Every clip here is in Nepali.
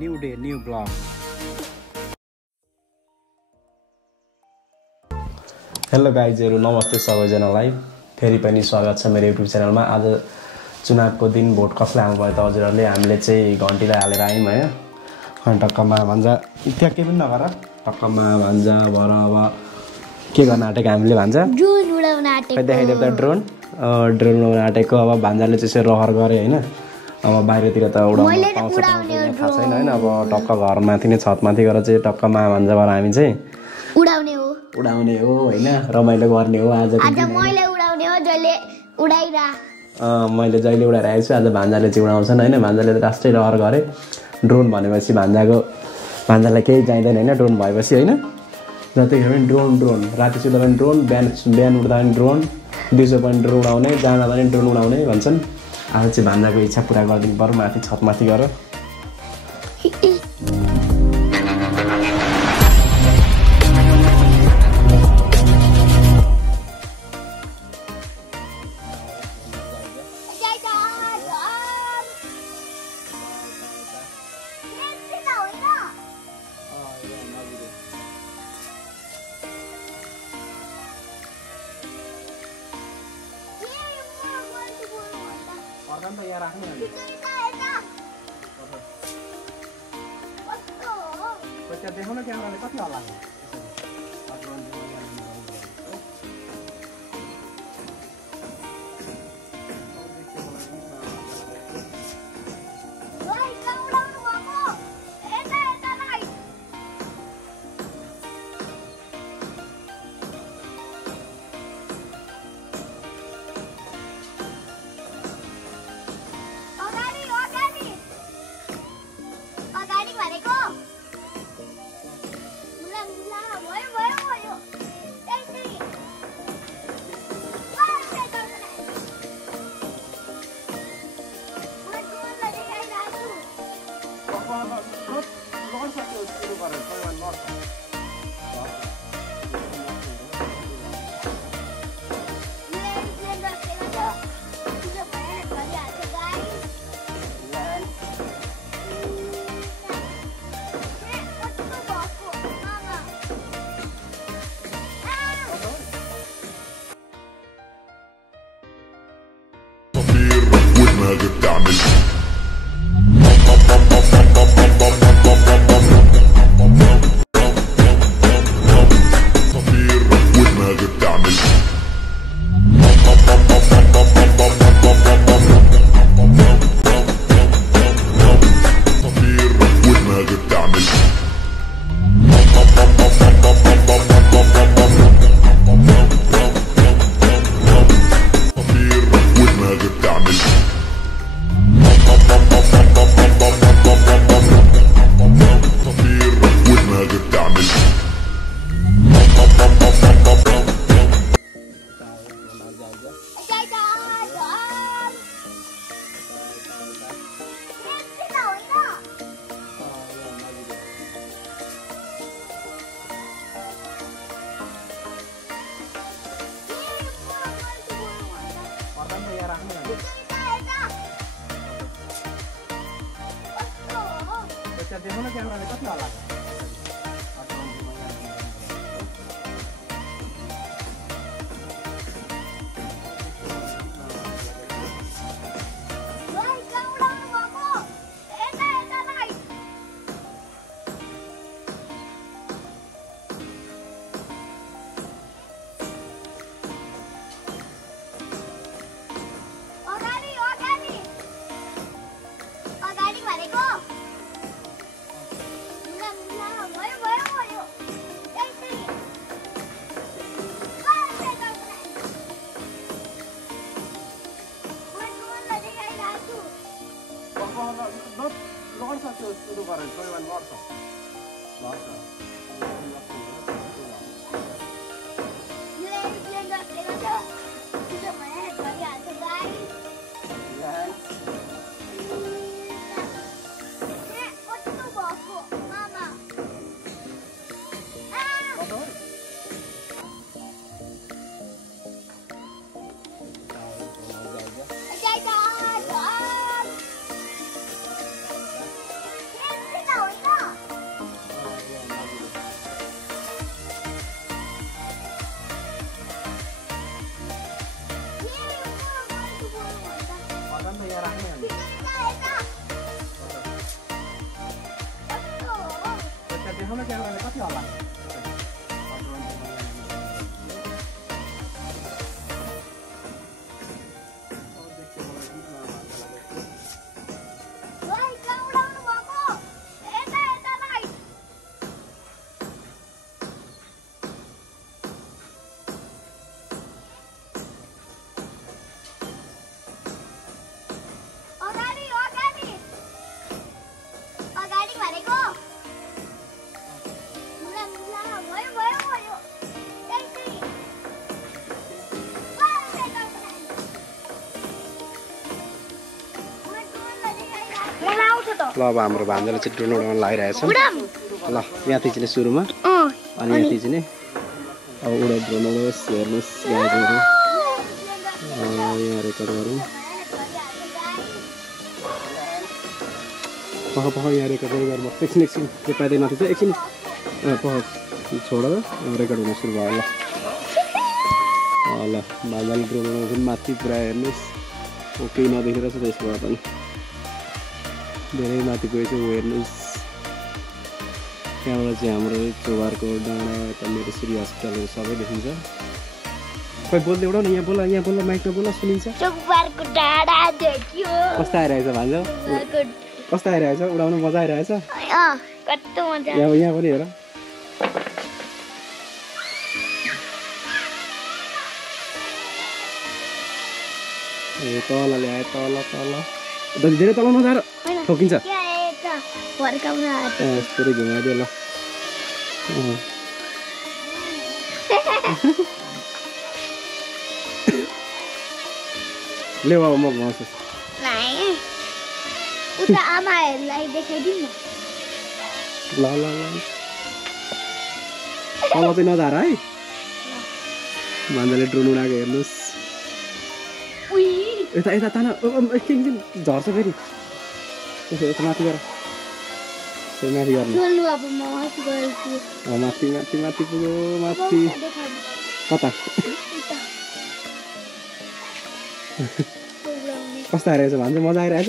New day, new vlog. Hello गाइजहरु नमस्ते सबैजनालाई फेरि पनि स्वागत छ मेरो युट्युब च्यानलमा। आज चुनावको दिन भोट कसलाई हाल्नु भयो त हजुरहरुले? हामीले चाहिँ घण्टीलाई हालेर आयौं हैन। अनि टक्कमा भन्छ त्यहाँ के पनि नगर टक्कमा भन्छ भर अब के गर्न आटेको हामीले भन्छ ड्रोन उडाउन आटेको। देखाइदेऊ त ड्रोन उडाउन आटेको। अब भान्जाले चाहिँ रहर गरे हैन। अब बाहिरतिर त उडाउन पाउँछ थाहा छैन हैन। अब टक्क घरमाथि नै छतमाथि गएर चाहिँ टक्कमा भन्छ भएर हामी चाहिँ उडाउने हो हैन। रमाइलो गर्ने हो आज मैले उडाउने हो जहिले उडाइरा मैले जहिले उडाइरहेको छु। आज भान्जाले चाहिँ उडाउँछन् हैन। भान्जाले त राष्ट्रै रहर गरे। ड्रोन भनेपछि भान्जालाई केही चाहिँदैन हैन। ड्रोन भएपछि हैन जतिखेर पनि ड्रोन राति सुत्दा पनि ड्रोन बिहान उड्दा पनि ड्रोन दिउँसो पनि ड्रोन उडाउने जाँदा पनि ड्रोन उडाउने भन्छन्। आज चाहिँ भान्जाको इच्छा पुरा गरिदिनु पर्यो माथि छतमाथि गएर। देखाउन क्यामेराले कति हल्ला देखाउन क्यामेराले कति हल्ला सुरु गरेर कोही गर्छ ल अब हाम्रो भान्जाले चाहिँ ड्रोन उडाउन लागिरहेछ ल माथि चाहिँ सुरुमा अनि माथि चाहिँ अब ड्रोन उडाओस् हेर्नुहोस् गाईहरू यहाँ रेकर्ड गरौँ पख यहाँ रेकर्ड गर्नु एकछिन त्यो पाइँदै माथि चाहिँ एकछिन पख छोड रेकर्ड हुन सुरु भयो ल भान्जाले ड्रोन उडाउँछ माथि पुरा हेर्नुहोस् केही नदेखेर छ त्यसबाट पनि धेरै माथि गएछ हेर्नुहोस् त्यहाँबाट चाहिँ हाम्रो चौबारको डाँडा यता मेरो श्री हस्पिटलहरू सबै देखिन्छ खोइ बोल्दै उडाउ न यहाँ बोल माइकमा बोल सुनिन्छ चौबारको डाँडा देखियो कस्तो आइरहेछ भान्जा कस्तो आइरहेछ उडाउनु मजा आइरहेछ कस्तो मजा यहाँ पनि हेर ए तल ल्याए तल धेरै तल नजाएर ठोकिन्छ फर्काउन यस्तै घुमाइदियो ल ल्याउ अब म घुमाउँछु उता आमाहरूलाई देखाइदिउँ न ल तल चाहिँ नजाएर है भान्जाले ड्रोन उडाएको हेर्नुहोस् यता तान एकछिन झर्छ फेरि यता माथि गर माथि गर्नु माथि पुग्यो माथि कता कस्तो आइरहेछ भन्छ मजा आइरहेछ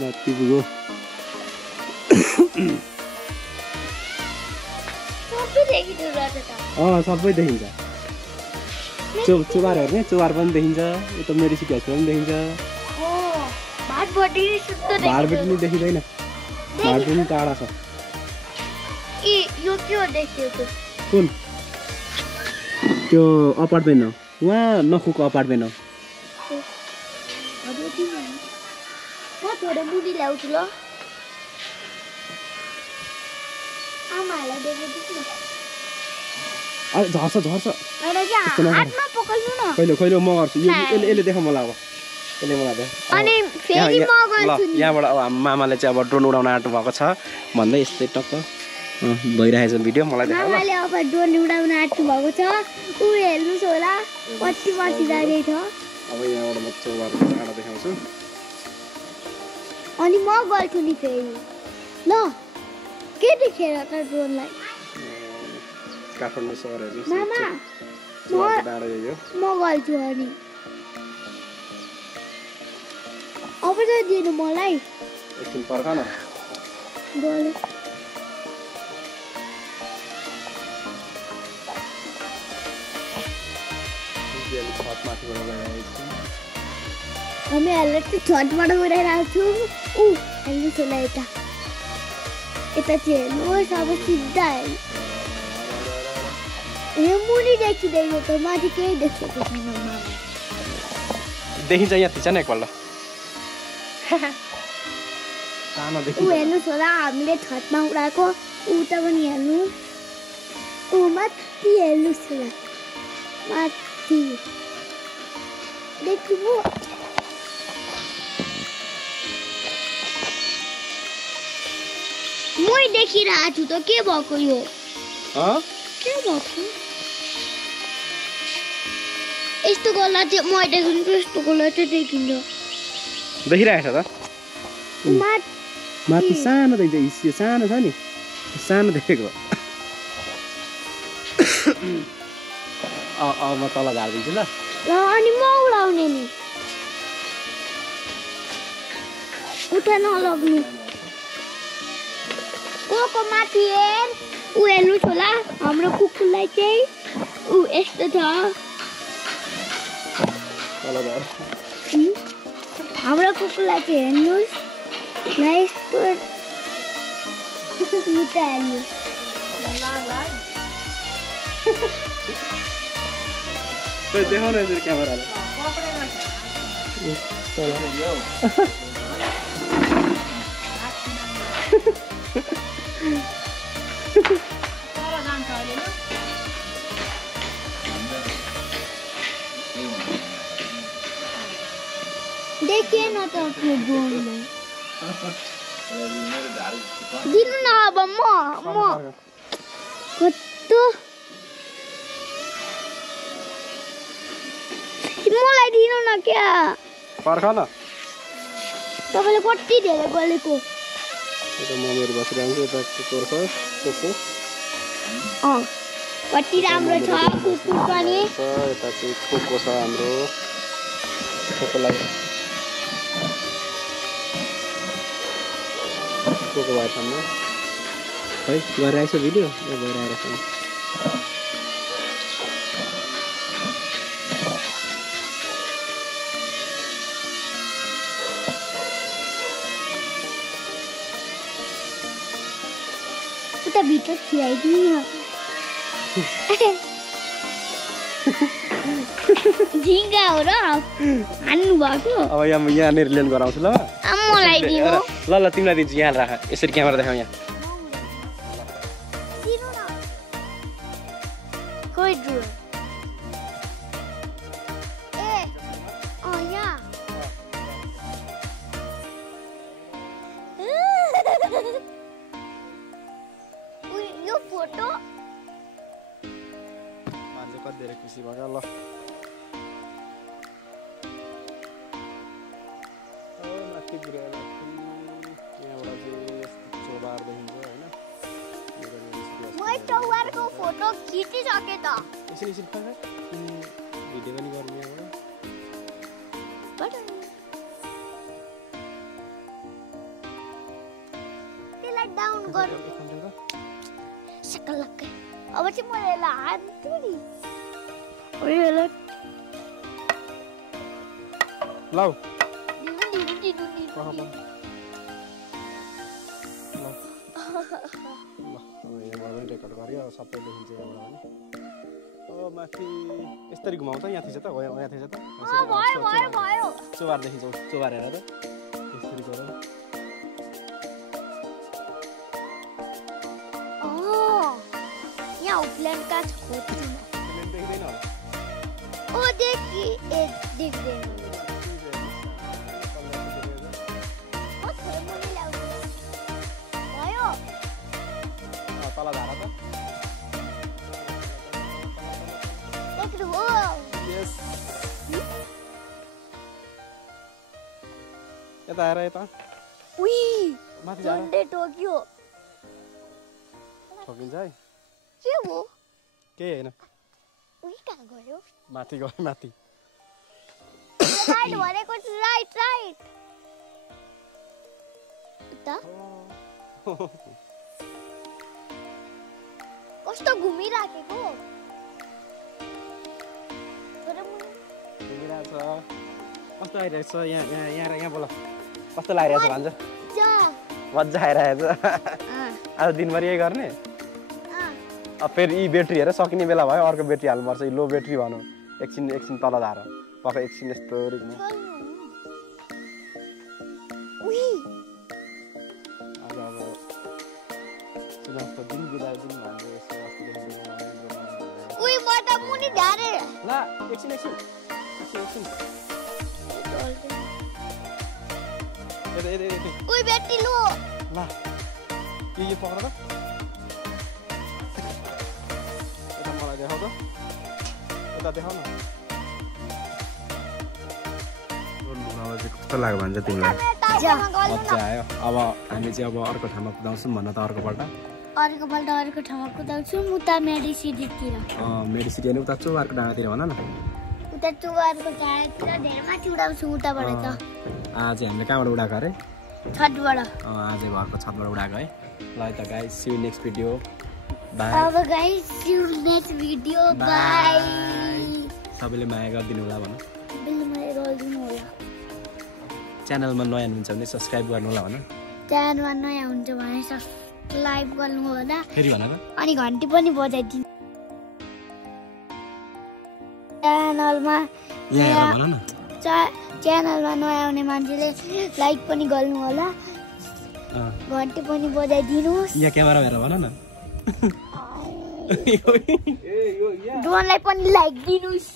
माथि पुग्यो सबै देखिन्छ चुबार हेर्ने चुबार पनि देखिन्छ यता मेडिसिक हस्पिटल पनि देखिन्छ भाडबेटी पनि देखिँदैन भाड पनि टाढा छ कुन त्यो अपार्टमेन्ट हो उहाँ नखुको अपार्टमेन्ट हो झर्छ खैलो म गर्छु यसले देख मलाई अब यसले मलाई यहाँबाट अब हाम्रो मामाले चाहिँ अब ड्रोन उडाउन आँट्नु भएको छ भन्दै यस्तै टक्क भइरहेछ भिडियो मलाई देखाउ ल अब ड्रोन उडाउन आँट्नु भएको छ उ हेर्नुस् होला कति माथि जाँदैछ अब यहाँबाट म चौबारको डाँडा देखाउँछु अनि म गल्छु नि फेरि ल के देखेर त ड्रोनलाई काठमाडौँ सहर हेर्नु मामा डाँडा यो म गल्छु अनि अब चाहिँ दिनु मलाई एकछिन पर्ख न बोले हामी हेर्नु छतबाट उडाइरहेको छु हेर्नुहोस् होला यता चाहिँ हेर्नुहोस् अब सिधा हेर्नु मुनि देखिँदैन त माथि केही देखेको छैन देखिन्छ यहाँ थिच न एकपल्ट हेर्नुहोस् होला हामीले छतमा उडाएको उता पनि हेर्नु माथि हेर्नुहोस् होला माथि देखिनु मै देखिरहेको छु त के भएको यो के भएको यस्तो गल्ला चाहिँ मै देखिन्छ यस्तो गल्ला चाहिँ देखिन्छ देखिरहेको छ त माथि सानो देखिन्छ हिस्यो सानो छ नि सानो देखेको म तल झारिदिन्छु ल अनि म उडाउने नि उता नलग्नु को माथि हेर हेर्नुहोस् होला हाम्रो कुकुरलाई चाहिँ यस्तो छ हाम्रो कुकुरलाई चाहिँ हेर्नुहोस् ल यस्तो उता हेर्नुहोस् देखाउ न यसरी क्यामेराले थिएन त त्यो ड्रोनले दिनु न अब म कस्तो मलाई दिनु न क्या पर्ख न तपाईले कति धेरै गलेको त्यो म मेरो बसिरहेको छु यता पर्ख टोको कति राम्रो छ कुकुर पनि यता चाहिँ टोको छ हाम्रो टोको लागि टोको भएर थाम्नु है गरिरहेको छ भिडियो भइरहेको छ उता भित्र खियाइदिनु झिङ्गा हो र हान्नु भएको अब यहाँनिर ल्यान्ड गराउँछु ल मलाई दिनु ल तिमीलाई दिन्छु यहाँ राख यसरी क्यामेरा देखाऊ यहाँ कोही ड्रोन यहाँ यो फोटो मान्छे कति धेरै खुसी भयो ल माथि पुऱ्याएर यहाँबाट चाहिँ चौबार देखिन्छ होइन मैले चौबारको फोटो खिचिसकेँ त यसरी भिडियो पनि गर्ने यहाँबाट त्यसलाई डाउन गर्नु सकलक्कै अब चाहिँ म यसलाई हान्छु नि लौ रेकर्ड गर्यो सबै देखिन्छ यहाँबाट हो माथि यसरी घुमाउ त यहाँ थिएछ त यहाँ थिएछ त चोबार देखिन्छ चोबार हेर त यसरी गर यहाँ प्लेन का खोज्छु प्लेन देख्दैन ओ देखि देख्दैन भयो तल धारा त देख्नु हो यस यता आएर यता उई माथि जा टोकियो ठोकिन्छ है के हो केही होइन उई कहाँ गयो माथि गयो माथि राइट भनेको राइट उता कस्तो घुमिराखेको घुमिरहेको छ कस्तो आइरहेको छ यहाँ बोल कस्तो लागिरहेको छ भन्छ मजा आइरहेको छ आज दिनभरि यही गर्ने अब फेरि यी ब्याट्री हेर सकिने बेला भयो अर्को ब्याट्री हाल्नुपर्छ लो ब्याट्री भनौँ एकछिन तल धार पक्का एकछिन यस्तो दिन बिदाय दिन ल एकछिन ब्याट्री लो ल यो पक्र त यता मलाई देखाउ त यता देखाउ न कस्तो लाग्यो भन्छ तिमीलाई मजा आयो अब हामी चाहिँ अब अर्को ठाउँमा कुदाउँछौँ भन्न त अर्को ठाउँमा कुदाउँछु उता मेडिसिटीतिर मेडिसिटी होइन उता चौबारको डाँडातिर भन न उता चौबारको डाँडातिर धेरै माथि उडाउँछु उताबाट त आज हामीले कहाँबाट उडाएको अरे छतबाट आज घरको छतबाट उडाएको है ल त guys see you next video bye सबैले माया गरिदिनु होला भन च्यानलमा नयाँ हुनुहुन्छ भने सब्स्क्राइब गर्नु होला भन च्यानलमा नयाँ हुन्छ भने सब्स्क्राइब गर्नु होला फेरि भन त अनि घन्टी पनि बजाइदिनु च्यानलमा नयाँ आउने मान्छेले लाइक पनि गर्नु होला घन्टी पनि बजाइदिनुहोस् यहाँ क्यामेरा हेरेर भन न ड्रोनलाई पनि लाइक दिनुहोस्